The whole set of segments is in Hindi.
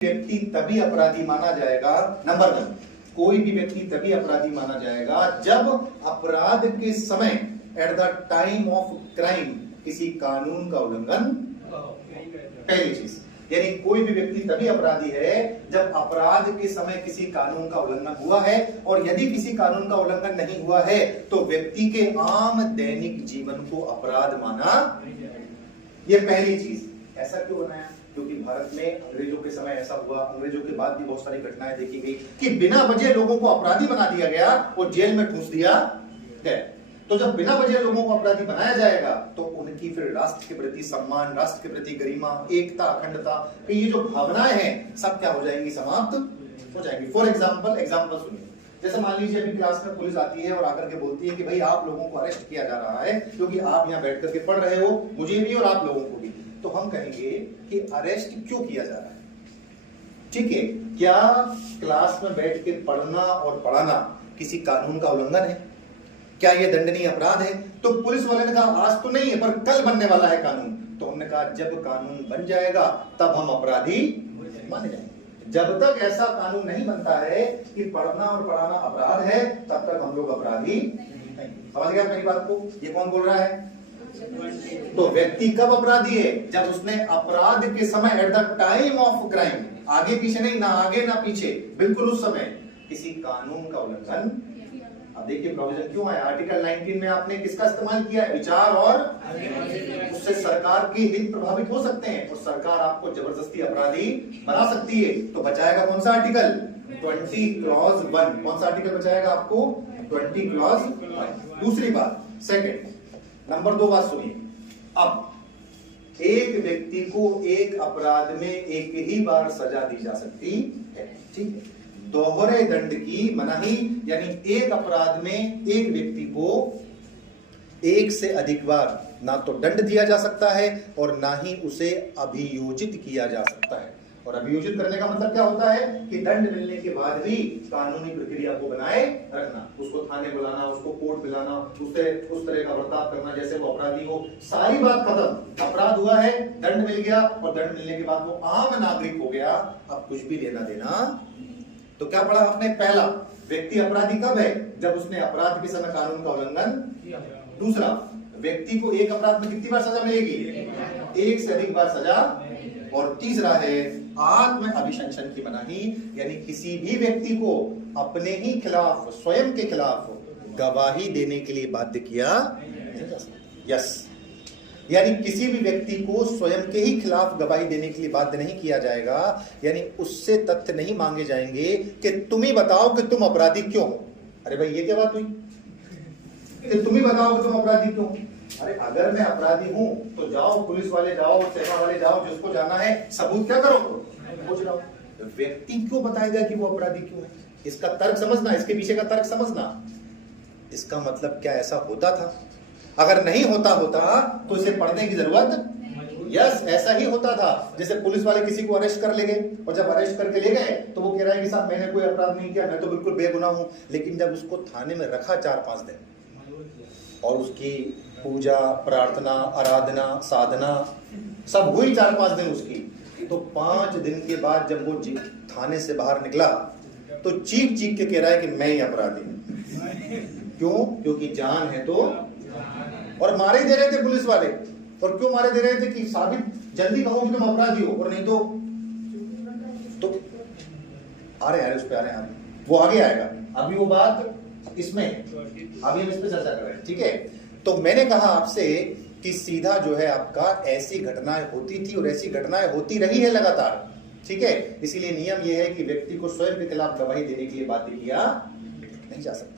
व्यक्ति तभी अपराधी माना जाएगा, नंबर 1, कोई भी व्यक्ति तभी अपराधी माना जाएगा जब अपराध के समय at the time of crime किसी कानून का उल्लंघन, पहली चीज, यानी कोई भी व्यक्ति तभी अपराधी है जब अपराध के समय किसी कानून का उल्लंघन हुआ है, और यदि किसी कानून का उल्लंघन नहीं हुआ है तो व्यक्ति के आम दैनिक जीवन को अपराध माना। यह पहली चीज। ऐसा क्यों बनाया? क्योंकि भारत में अंग्रेजों के समय ऐसा हुआ, अंग्रेजों के बाद भी बहुत सारी घटनाएं देखी गई कि बिना वजह लोगों को अपराधी बना दिया गया और जेल में ठूंस दिया गया। तो जब बिना वजह लोगों को अपराधी बनाया जाएगा तो उनकी फिर राष्ट्र के प्रति सम्मान, राष्ट्र के प्रति गरिमा, एकता, अखंडता, ये जो भावनाएं हैं सब क्या हो जाएंगी? समाप्त हो जाएंगी। फॉर एग्जाम्पल सुनिए, जैसे मान लीजिए अभी क्लास में पुलिस आती है और आकर के बोलती है कि भाई आप लोगों को अरेस्ट किया जा रहा है क्योंकि आप यहाँ बैठ करके पढ़ रहे हो, मुझे भी और आप लोगों को भी। तो हम कहेंगे कि अरेस्ट क्यों किया जा रहा है? ठीक है, क्या क्लास में बैठ के पढ़ना और पढ़ाना किसी कानून का उल्लंघन है? क्या यह दंडनीय अपराध है? तो पुलिस वाले ने कहा आज तो नहीं है पर कल बनने वाला है कानून। तो हमने कहा जब कानून बन जाएगा तब हम अपराधी माने जाएंगे। जब तक ऐसा कानून नहीं बनता है कि पढ़ना और पढ़ाना अपराध है तब तक हम लोग अपराधी नहीं। समझ गया मेरी बात को? ये कौन बोल रहा है? तो व्यक्ति कब अपराधी है? जब उसने अपराध के समय at the time of crime, आगे पीछे नहीं, ना आगे ना पीछे, बिल्कुल उस समय किसी कानून का उल्लंघन। अब देखिए प्रोविजन क्यों है? आर्टिकल 19 में आपने किसका इस्तेमाल किया है? विचार, और उससे सरकार के हित प्रभावित हो सकते हैं और सरकार आपको जबरदस्ती अपराधी बना सकती है। तो बचाएगा कौन सा आर्टिकल? 20 क्लॉज 1। कौन सा आर्टिकल बचाएगा आपको? 20 क्लॉज 1। दूसरी बात, सेकंड, नंबर 2 बात सुनिए। अब एक व्यक्ति को एक अपराध में एक ही बार सजा दी जा सकती है, ठीक है? दोहरे दंड की मनाही, यानी एक अपराध में एक व्यक्ति को एक से अधिक बार ना तो दंड दिया जा सकता है और ना ही उसे अभियोजित किया जा सकता है। और अभियोजित करने का मतलब क्या होता है? कि दंड मिलने के बाद भी कानूनी प्रक्रिया को बनाए रखना, उसको थाने बुलाना, उसको कोर्ट बुलाना, उससे उस तरह का बर्ताव करना जैसे वो अपराधी हो। सारी बात खत्म, अपराध हुआ है, दंड मिल गया और दंड मिलने के बाद वो आम नागरिक हो गया, अब कुछ भी लेना देना। तो क्या पढ़ा आपने? पहला, व्यक्ति अपराधी कब है? जब उसने अपराध के समय कानून का उल्लंघन। दूसरा, व्यक्ति को एक अपराध में कितनी बार सजा मिलेगी? एक से अधिक बार सजा। और तीसरा है आत्म अभिशंसन की मनाही, यानी किसी भी व्यक्ति को अपने ही खिलाफ, स्वयं के खिलाफ गवाही देने के लिए बाध्य किया जा सकता। यस, यानी किसी भी व्यक्ति को स्वयं के ही खिलाफ गवाही देने के लिए बाध्य नहीं किया जाएगा, यानी उससे तथ्य नहीं मांगे जाएंगे कि तुम ही बताओ कि तुम अपराधी क्यों हो। अरे भाई ये क्या बात हुई कि तुम ही बताओ कि तुम अपराधी क्यों? अरे अगर मैं अपराधी हूं तो जाओ, पुलिस वाले जाओ, सेना वाले जाओ, जिसको जाना है, सबूत क्या करो, पूछ लो। व्यक्ति क्यों बताएगा कि वो अपराधी क्यों है? इसका तर्क समझना, इसके पीछे का तर्क समझना। इसका मतलब क्या ऐसा होता था? अगर नहीं होता तो इसे पढ़ने की जरूरत। यस, ऐसा ही होता था। जैसे पुलिस वाले किसी को अरेस्ट कर ले गए और जब अरेस्ट करके ले गए तो वो कह रहा है कि साहब मैंने कोई अपराध नहीं किया, मैं तो बिल्कुल बेगुनाह हूं। लेकिन जब उसको थाने में रखा 4-5 दिन और उसकी पूजा, प्रार्थना, आराधना, साधना सब हुई 4-5 दिन उसकी, तो 5 दिन के बाद जब वो थाने से बाहर निकला तो चीख चीख के कह रहा है कि मैं ही अपराधी हूं। क्यों? क्योंकि जान है तो। और मारे दे रहे थे पुलिस वाले। और क्यों मारे दे रहे थे? कि साबित जल्दी कहो कि तुम अपराधी हो, और नहीं तो आ रहे उस पे आ रहे हैं, वो आगे आएगा। अभी वो बात इसमें, अभी हम इस पे चर्चा कर रहे हैं, ठीक है? तो मैंने कहा आपसे कि सीधा जो है आपका ऐसी घटनाएं होती थी और ऐसी घटनाएं होती रही है लगातार, ठीक है? इसीलिए नियम यह है कि व्यक्ति को स्वयं के खिलाफ गवाही देने के लिए बाध्य किया नहीं जा सकता,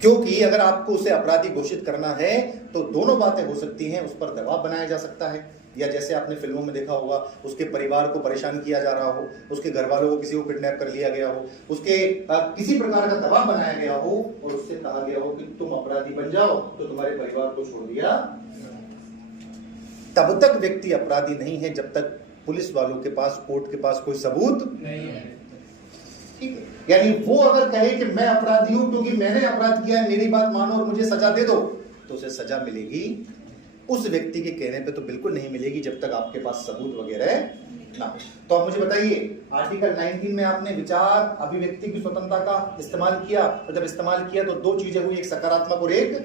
क्योंकि अगर आपको उसे अपराधी घोषित करना है तो दोनों बातें हो सकती हैं। उस पर दबाव बनाया जा सकता है, या जैसे आपने फिल्मों में देखा होगा, उसके परिवार को परेशान किया जा रहा हो, उसके घर वालों को किसी को किडनैप कर लिया गया हो, उसके किसी प्रकार का दबाव बनाया गया हो और उससे कहा गया हो कि तुम अपराधी बन जाओ, तो तुम्हारे परिवार को छोड़ दिया। तब तक व्यक्ति अपराधी नहीं है जब तक पुलिस वालों के पास, कोर्ट के पास कोई सबूत नहीं है, ठीक है? यानी वो अगर कहे कि मैं अपराधी हूं क्योंकि मैंने अपराध किया है, मेरी बात मानो और मुझे सजा दे दो, तो उसे सजा मिलेगी। उस व्यक्ति के कहने पे तो बिल्कुल नहीं मिलेगी जब तक आपके पास सबूत वगैरह ना। तो आप मुझे बताइए, आर्टिकल 19 में आपने विचार अभिव्यक्ति की स्वतंत्रता का इस्तेमाल किया, और जब इस्तेमाल किया तो दो चीजें हुई, एक सकारात्मक और एक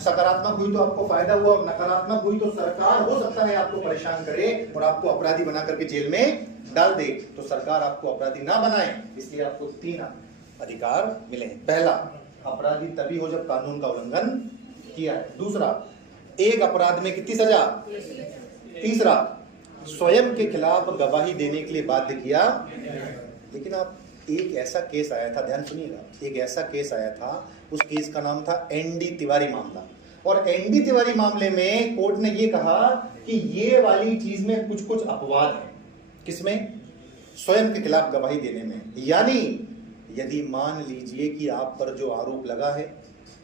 सकारात्मक हुई तो आपको फायदा हुआ, और नकारात्मक हुई तो सरकार हो सकता है आपको परेशान करे और आपको अपराधी बना करके जेल में डाल दे। तो सरकार आपको अपराधी ना बनाए, इसलिए आपको 3 अधिकार मिले हैं। पहला, अपराधी तभी हो जब कानून का उल्लंघन किया है। दूसरा, एक अपराध में कितनी सजा। तीसरा, स्वयं के खिलाफ गवाही देने के लिए बाध्य किया। लेकिन आप, एक ऐसा केस आया था, ध्यान सुनिएगा, एक ऐसा केस आया था, उस केस का नाम था एनडी तिवारी मामला। और एनडी तिवारी मामले में कोर्ट ने ये कहा कि ये वाली चीज में कुछ कुछ अपवाद है। किसमें? स्वयं के खिलाफ गवाही देने में। यानी यदि मान लीजिए कि आप पर जो आरोप लगा है,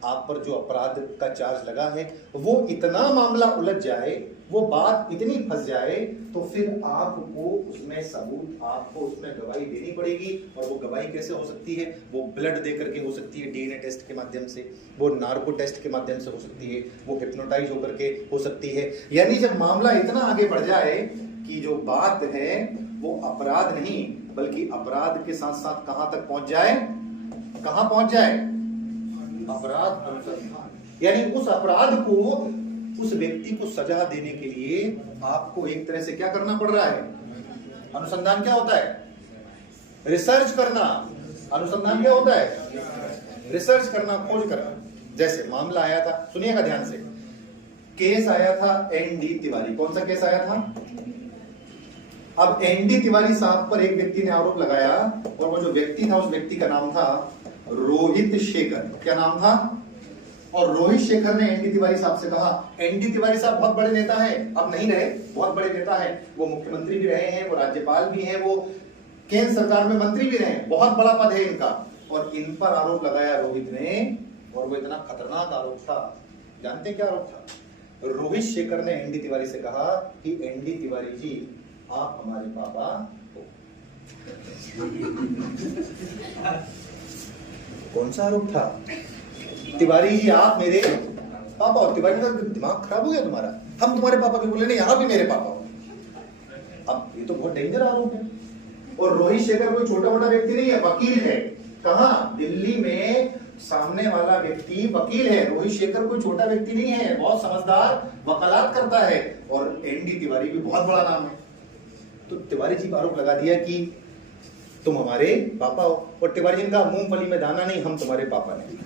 आप पर जो अपराध का चार्ज लगा है, वो इतना मामला उलझ जाए, वो बात इतनी फंस जाए, तो फिर आपको उसमें सबूत, आपको उसमें गवाही देनी पड़ेगी। और वो गवाही कैसे हो सकती है? वो ब्लड दे करके हो सकती है, डीएनए टेस्ट के माध्यम से, वो नार्को टेस्ट के माध्यम से हो सकती है, वो हिप्नोटाइज होकर के हो सकती है। यानी जब मामला इतना आगे बढ़ जाए कि जो बात है वो अपराध नहीं बल्कि अपराध के साथ साथ कहां तक पहुंच जाए, कहां पहुंच जाए? अपराध अनुसंधान। यानी उस अपराध को, उस व्यक्ति को सजा देने के लिए आपको एक तरह से क्या करना पड़ रहा है? अनुसंधान क्या होता है? रिसर्च करना। अनुसंधान क्या होता है? रिसर्च करना, खोज करना। जैसे मामला आया था, सुनिएगा ध्यान से, केस आया था एनडी तिवारी। कौन सा केस आया था? अब एनडी तिवारी साहब पर एक व्यक्ति ने आरोप लगाया, और वो जो व्यक्ति था, उस व्यक्ति का नाम था रोहित शेखर। क्या नाम था? और रोहित शेखर ने एनडी तिवारी साहब से कहा, एनडी तिवारी साहब बहुत बड़े नेता हैं, अब नहीं रहे, बहुत बड़े नेता हैं, वो मुख्यमंत्री भी रहे हैं, वो राज्यपाल भी हैं, वो केंद्र सरकार में मंत्री भी रहे हैं, बहुत बड़ा पद है इनका, और इन पर आरोप लगाया रोहित ने, और वो इतना खतरनाक आरोप था। जानते क्या आरोप था? रोहित शेखर ने एनडी तिवारी से कहा कि एनडी तिवारी जी, आप हमारे पापा हो। कौन सा आरोप था? तिवारी जी आप मेरे पापा हो। तिवारी का दिमाग खराब हो गया तुम्हारा, हम तुम्हारे पापा के बोले नहीं, यहाँ भी मेरे पापा हो। अब ये तो बहुत डेंजर आरोप है। और रोहित शेखर कोई छोटा मोटा व्यक्ति नहीं है, वकील है। कहाँ? दिल्ली में सामने वाला व्यक्ति वकील है। रोहित शेखर कोई छोटा व्यक्ति नहीं है, बहुत समझदार वकालत करता है, और एनडी तिवारी भी बहुत बड़ा नाम है। तो तिवारी जी पर आरोप लगा दिया कि तुम हमारे पापा हो, और तिवारी जी का मूंगफली में दाना नहीं, हम तुम्हारे पापा नहीं।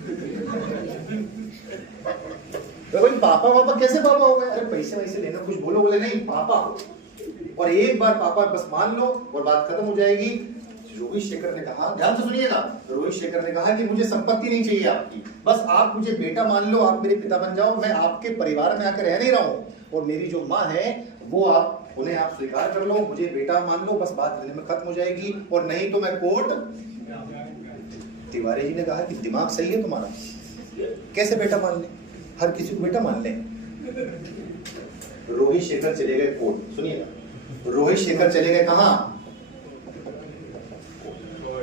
तो भाई पापा पापा कैसे पापा हो गए? अरे पैसे वैसे लेना, कुछ बोलो, बोले नहीं पापा हो। और एक बार पापा बस मान लो और बात खत्म हो जाएगी। रोहित शेखर ने कहा, ध्यान से सुनिएगा, रोहित शेखर ने कहा कि मुझे संपत्ति नहीं चाहिए आपकी, बस आप मुझे बेटा मान लो, आप मेरे पिता बन जाओ, मैं आपके परिवार में आकर रह नहीं रहा हूं, और मेरी जो माँ है वो आप उन्हें आप स्वीकार कर लो, मुझे बेटा मान लो, बस बात में खत्म हो जाएगी, और नहीं तो मैं कोर्ट। तिवारी जी ने कहा कि दिमाग सही है तुम्हारा, कैसे बेटा मान ले? हर किसी को बेटा मान ले। रोहित शेखर चले गए कोर्ट। सुनिएगा, रोहित शेखर चले गए कहां?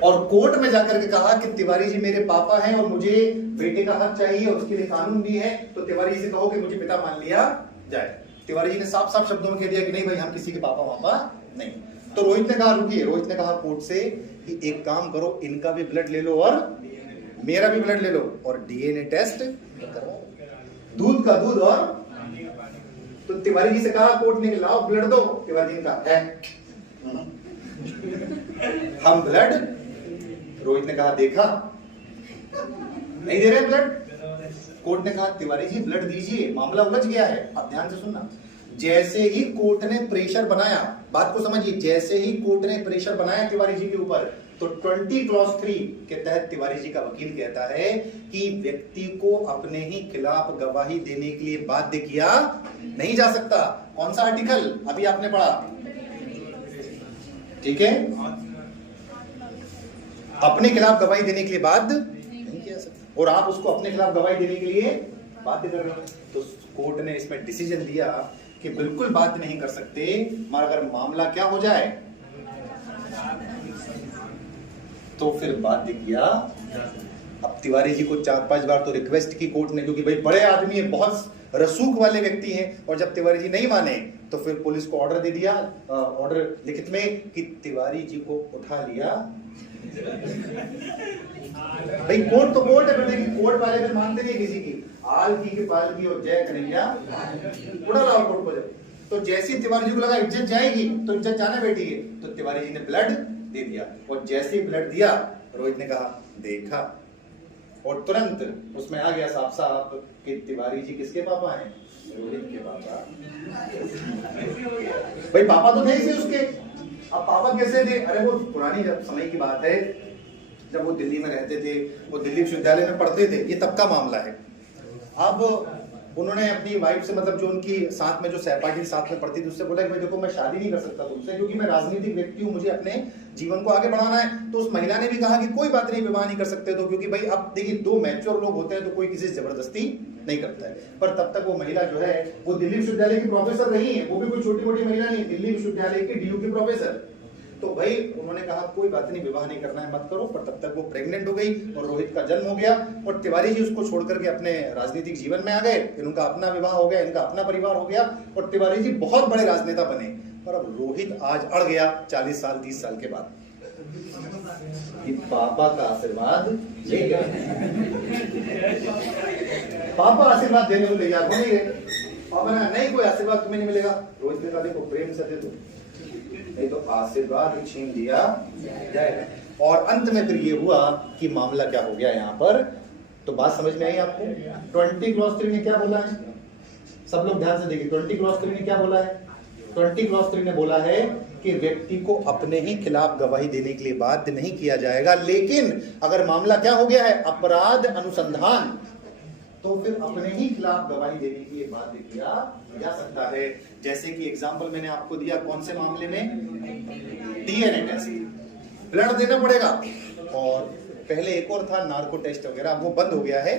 और कोर्ट में जाकर के कहा कि तिवारी जी मेरे पापा हैं और मुझे बेटे का हक चाहिए, और उसके लिए कानून भी है, तो तिवारी जी से कहो कि मुझे पिता मान लिया जाए। तिवारी जी ने साफ साफ शब्दों में कह दिया कि नहीं भाई, हम किसी के पापा वापा नहीं। तो रोहित ने कहा रुकिए, रोहित ने कहा कोर्ट से कि एक काम करो, इनका भी ब्लड ले लो और मेरा भी ब्लड ले लो, और डीएनए टेस्ट करो, दूध का दूध। और तो तिवारी जी से कहा कोर्ट ने, लाओ ब्लड दो। तिवारी जी का है हम ब्लड। रोहित ने कहा देखा नहीं दे रहे ब्लड। कोर्ट ने कहा तिवारी जी ब्लड दीजिए, मामला उलझ गया है। अब ध्यान से सुनना, जैसे ही कोर्ट ने प्रेशर बनाया, बात को समझिए, जैसे ही कोर्ट ने प्रेशर बनाया तिवारी जी के ऊपर, तो 20 क्लॉज 3 के तहत तिवारी जी का वकील कहता है कि व्यक्ति को अपने ही खिलाफ गवाही देने के लिए बाध्य किया नहीं जा सकता। कौन सा आर्टिकल अभी आपने पढ़ा? ठीक है, अपने खिलाफ गवाही देने के लिए बाध्य नहीं किया सकता, और आप उसको अपने खिलाफ गवाही देने के लिए बाध्य कर रहे हो। तो कोर्ट ने इसमें डिसीजन दिया कि बिल्कुल बाध्य नहीं कर सकते, मगर अगर मामला क्या हो जाए तो फिर बाध्य किया। अब तिवारी जी को 4-5 बार तो रिक्वेस्ट की कोर्ट ने, क्योंकि भाई बड़े आदमी है, बहुत रसूख वाले व्यक्ति हैं, और जब तिवारी जी नहीं माने तो फिर पुलिस को ऑर्डर दे दिया, ऑर्डर लिखित में कि तिवारी जी को उठा लिया। भाई कोर्ट तो कोर्ट है, लेकिन कोर्ट वाले फिर मानते नहीं किसी की, आल की पाल की और जय कन्हैया उड़ा लाओ कोर्ट को। जब तो जैसे तिवारी जी को लगा इज्जत जाएगी, तो इज्जत जाने बैठी है, तो तिवारी जी ने ब्लड दे दिया। और जैसे ही ब्लड दिया, रोहित ने कहा देखा, और तुरंत उसमें आ गया साफ साफ कि तिवारी जी किसके पापा हैं? रोहित के पापा। भाई पापा तो थे ही उसके, अब पापा कैसे थे? अरे वो पुरानी जब समय की बात है, जब वो दिल्ली में रहते थे, वो दिल्ली विश्वविद्यालय में पढ़ते थे, ये तब का मामला है। अब उन्होंने अपनी वाइफ से, मतलब जो उनकी साथ में जो सहपाठी साथ में पढ़ती थी, उससे बोला कि भाई देखो मैं शादी नहीं कर सकता तुमसे, क्योंकि मैं राजनीतिक व्यक्ति हूँ, मुझे अपने जीवन को आगे बढ़ाना है। तो उस महिला ने भी कहा कि कोई बात नहीं, विवाह नहीं कर सकते तो, क्योंकि भाई अब देखिए दो मैच्योर लोग होते हैं तो कोई किसी से जबरदस्ती नहीं करता है। पर तब तक वो महिला जो है वो दिल्ली विश्वविद्यालय की प्रोफेसर रही है, वो भी कोई छोटी मोटी महिला नहीं, दिल्ली विश्वविद्यालय की DU की प्रोफेसर। तो भाई उन्होंने कहा कोई बात नहीं, विवाह नहीं करना है मत करो। पर तब तक वो प्रेग्नेंट हो गई और रोहित का जन्म हो गया, और तिवारी जी उसको छोड़ करके अपने राजनीतिक जीवन में आ गए। फिर उनका अपना विवाह हो गया, इनका अपना परिवार हो गया, और तिवारी जी बहुत बड़े राजनेता बने। पर अब रोहित आज अड़ गया 40 साल 30 साल के बाद कि पापा का आशीर्वाद ले गए, पापा आशीर्वाद देने को तैयार हो नहीं गए। पापा ने नहीं कोई आशीर्वाद तुम्हें नहीं मिलेगा। रोहित ने कहा देखो प्रेम से दे दो, नहीं तो आशीर्वाद छीन लिया जाएगा। और अंत में फिर ये हुआ कि मामला क्या हो गया यहाँ पर, तो बात समझ में आई आपको? 20 क्लॉज 3 ने क्या बोला है? सब लोग ध्यान से देखिए, 20 क्लॉज 3 ने क्या बोला है? 20 क्लॉज 3 ने बोला है कि व्यक्ति को अपने ही खिलाफ गवाही देने के लिए बाध्य नहीं किया जाएगा, लेकिन अगर मामला क्या हो गया है, अपराध अनुसंधान, तो फिर अपने ही खिलाफ गवाही देने के लिए बाध्य किया जा सकता है। जैसे कि एग्जांपल मैंने आपको दिया, कौन से मामले में? DNA टेस्ट, ब्लड देना पड़ेगा। और पहले एक और था नार्को टेस्ट वगैरह, वो बंद हो गया है।